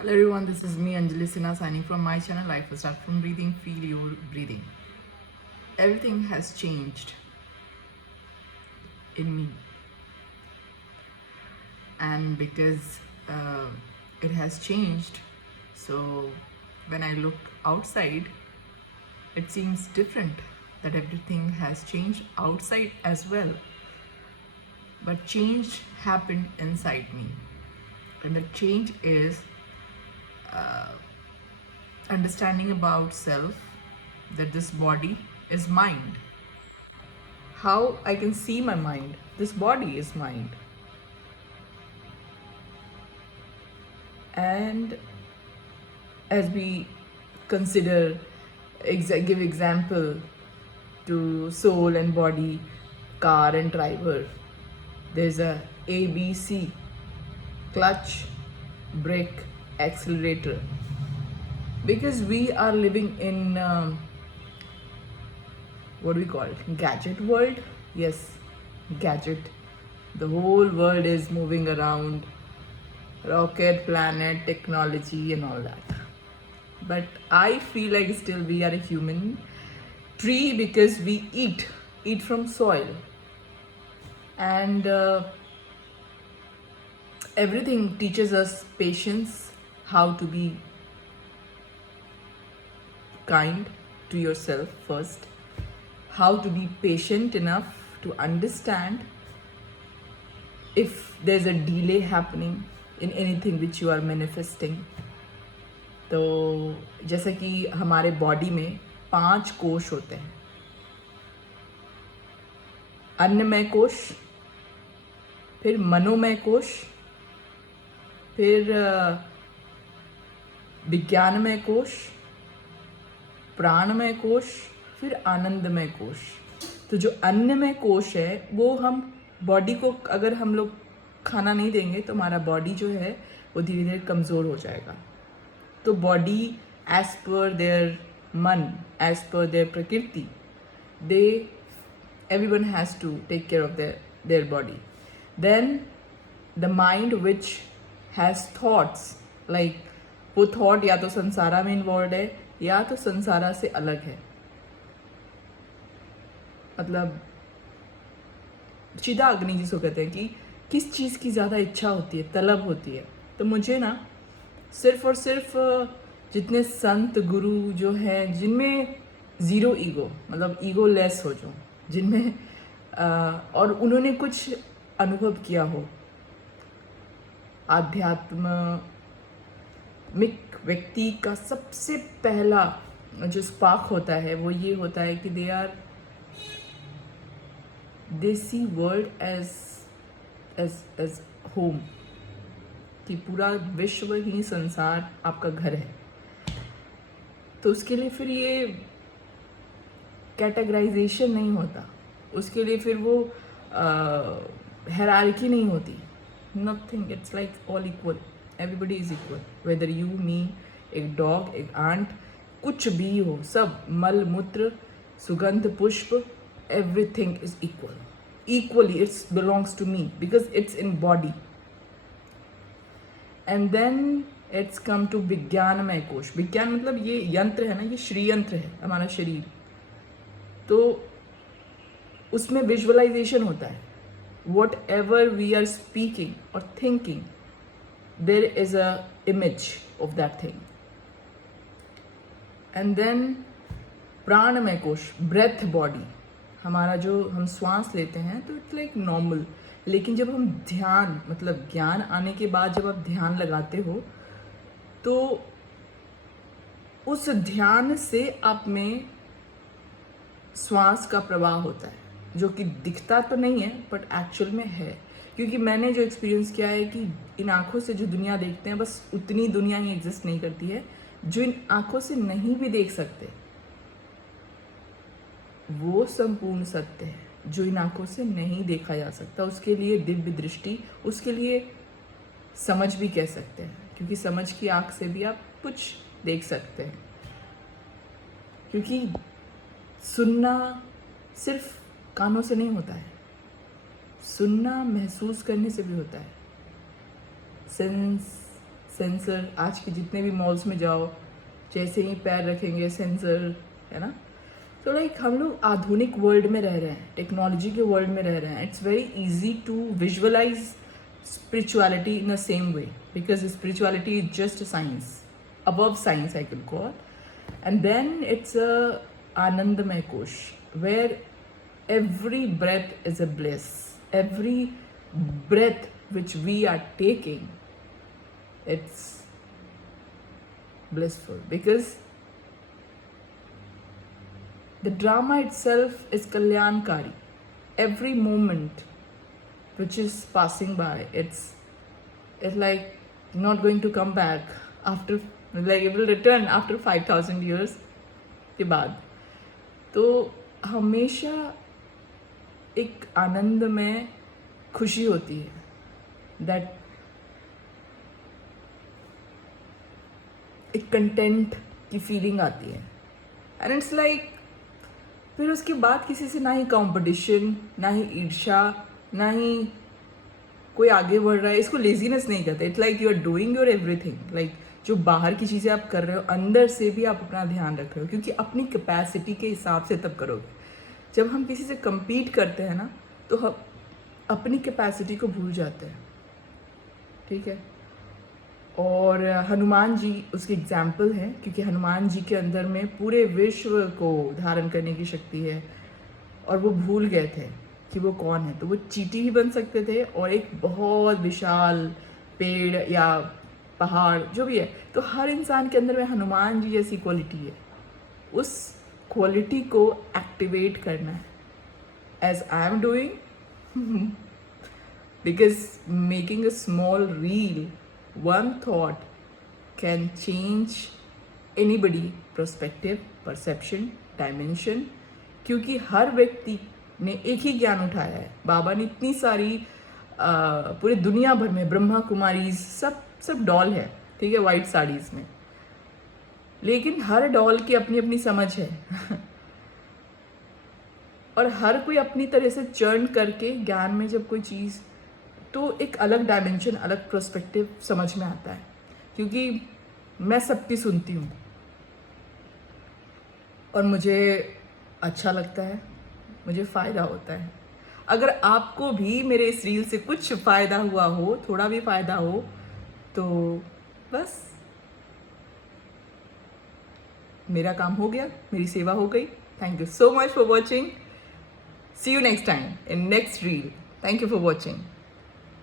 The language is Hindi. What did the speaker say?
Hello everyone, this is me Anjali Sinha signing from my channel Life Start from Breathing, Feel Your Breathing. Everything has changed in me, and because uh, it has changed, so when I look outside, it seems different, that everything has changed outside as well. But change happened inside me, and the change is understanding about self, that this body is mind. How I can see my mind, this body is mind. And as we consider, give example to soul and body, car and driver, there's a ABC: clutch, brake, accelerator. Because we are living in what do we call it, gadget world. Yes, gadget. The whole world is moving around rocket, planet, technology and all that. But I feel like still we are a human tree, because we eat from soil. And everything teaches us patience, how to be kind to yourself first, how to be patient enough to understand if there's a delay happening in anything which you are manifesting. तो जैसे कि हमारे बॉडी में 5 कोश होते हैं: अन्नमय कोश, फिर मनोमय कोश, फिर विज्ञानमय कोश, प्राणमय कोश, फिर आनंदमय कोश. तो जो अन्नमय कोश है वो हम बॉडी को, अगर हम लोग खाना नहीं देंगे तो हमारा बॉडी जो है वो धीरे धीरे कमज़ोर हो जाएगा. तो बॉडी एज पर देयर मन, एज पर देयर प्रकृति, दे everyone has to take care of their body. Then the mind which has thoughts, like वो थॉट या तो संसारा में इन्वॉल्व है या तो संसारा से अलग है. मतलब चिदा अग्नि जिसको कहते हैं कि किस चीज़ की ज़्यादा इच्छा होती है, तलब होती है. तो मुझे ना सिर्फ और सिर्फ जितने संत गुरु जो हैं जिनमें ज़ीरो ईगो, मतलब ईगो लेस हो, जो जिनमें और उन्होंने कुछ अनुभव किया हो, आध्यात्मिक व्यक्ति का सबसे पहला जो स्पार्क होता है वो ये होता है कि दे सी वर्ल्ड एज होम, कि पूरा विश्व ही, संसार आपका घर है. तो उसके लिए फिर ये कैटेगराइजेशन नहीं होता, उसके लिए फिर वो हायरार्की नहीं होती. Nothing, it's like all equal, everybody is equal, whether you, me, एक डॉग, एक आंट, कुछ भी हो, सब मल मूत्र, सुगंध, पुष्प, everything is equal. Equally it's belongs to me because it's in body. And then it's come to विज्ञानमय कोश. विज्ञान मतलब ये यंत्र है ना, ये श्री यंत्र है हमारा शरीर. तो उसमें विजुअलाइजेशन होता है. Whatever we are speaking और thinking, there is a image of that thing. And then प्राणमय कोश, ब्रेथ बॉडी. हमारा जो हम श्वास लेते हैं तो इट्स लाइक नॉर्मल, लेकिन जब हम ध्यान, मतलब ज्ञान आने के बाद जब आप ध्यान लगाते हो तो उस ध्यान से आप में श्वास का प्रवाह होता है, जो कि दिखता तो नहीं है बट एक्चुअल में है. क्योंकि मैंने जो एक्सपीरियंस किया है कि इन आँखों से जो दुनिया देखते हैं बस उतनी दुनिया ही एग्जिस्ट नहीं करती है. जो इन आँखों से नहीं भी देख सकते वो संपूर्ण सत्य है. जो इन आँखों से नहीं देखा जा सकता उसके लिए दिव्य दृष्टि, उसके लिए समझ भी कह सकते हैं, क्योंकि समझ की आँख से भी आप कुछ देख सकते हैं. क्योंकि सुनना सिर्फ कानों से नहीं होता है, सुनना महसूस करने से भी होता है. सेंसर, आज के जितने भी मॉल्स में जाओ, जैसे ही पैर रखेंगे सेंसर, है ना। तो लाइक हम लोग आधुनिक वर्ल्ड में रह रहे हैं, टेक्नोलॉजी के वर्ल्ड में रह रहे हैं. It's very easy to visualize spirituality in the same way, because spirituality is just a science, above science I could call. And then it's a Anandamay Kosh, where every breath is a bliss. Every breath which we are taking, it's blissful, because the drama itself is kalyankari. Every moment which is passing by, it's like not going to come back after, like it will return after 5,000 years के बाद. तो हमेशा एक आनंद में खुशी होती है, दैट एक कंटेंट की फीलिंग आती है. एंड इट्स लाइक फिर उसके बाद किसी से ना ही कंपटीशन, ना ही ईर्ष्या, ना ही कोई आगे बढ़ रहा है. इसको लेजीनेस नहीं कहते. It's like you are doing your everything. Like जो बाहर की चीज़ें आप कर रहे हो, अंदर से भी आप अपना ध्यान रख रहे हो, क्योंकि अपनी कैपेसिटी के हिसाब से तब करोगे. जब हम किसी से compete करते हैं ना, तो हम अपनी कैपेसिटी को भूल जाते हैं. ठीक है. और हनुमान जी उसके एग्जाम्पल हैं, क्योंकि हनुमान जी के अंदर में पूरे विश्व को धारण करने की शक्ति है, और वो भूल गए थे कि वो कौन है. तो वो चींटी भी बन सकते थे, और एक बहुत विशाल पेड़ या पहाड़ जो भी है. तो हर इंसान के अंदर में हनुमान जी जैसी क्वालिटी है. उस क्वालिटी को एक्टिवेट करना है, as I am doing. Because making a small reel, one thought can change anybody perspective, perception, dimension. क्योंकि हर व्यक्ति ने एक ही ज्ञान उठाया है. बाबा ने इतनी सारी पूरी दुनिया भर में ब्रह्मा कुमारी सब डॉल है, ठीक है, वाइट साड़ीज में. लेकिन हर डॉल की अपनी अपनी समझ है. और हर कोई अपनी तरह से चर्न करके ज्ञान में जब कोई चीज़, तो एक अलग डायमेंशन, अलग पर्सपेक्टिव समझ में आता है. क्योंकि मैं सबकी सुनती हूँ और मुझे अच्छा लगता है, मुझे फ़ायदा होता है. अगर आपको भी मेरे इस रील से कुछ फ़ायदा हुआ हो, थोड़ा भी फ़ायदा हो, तो बस मेरा काम हो गया, मेरी सेवा हो गई. Thank you so much for watching. See you next time in next reel. Thank you for watching.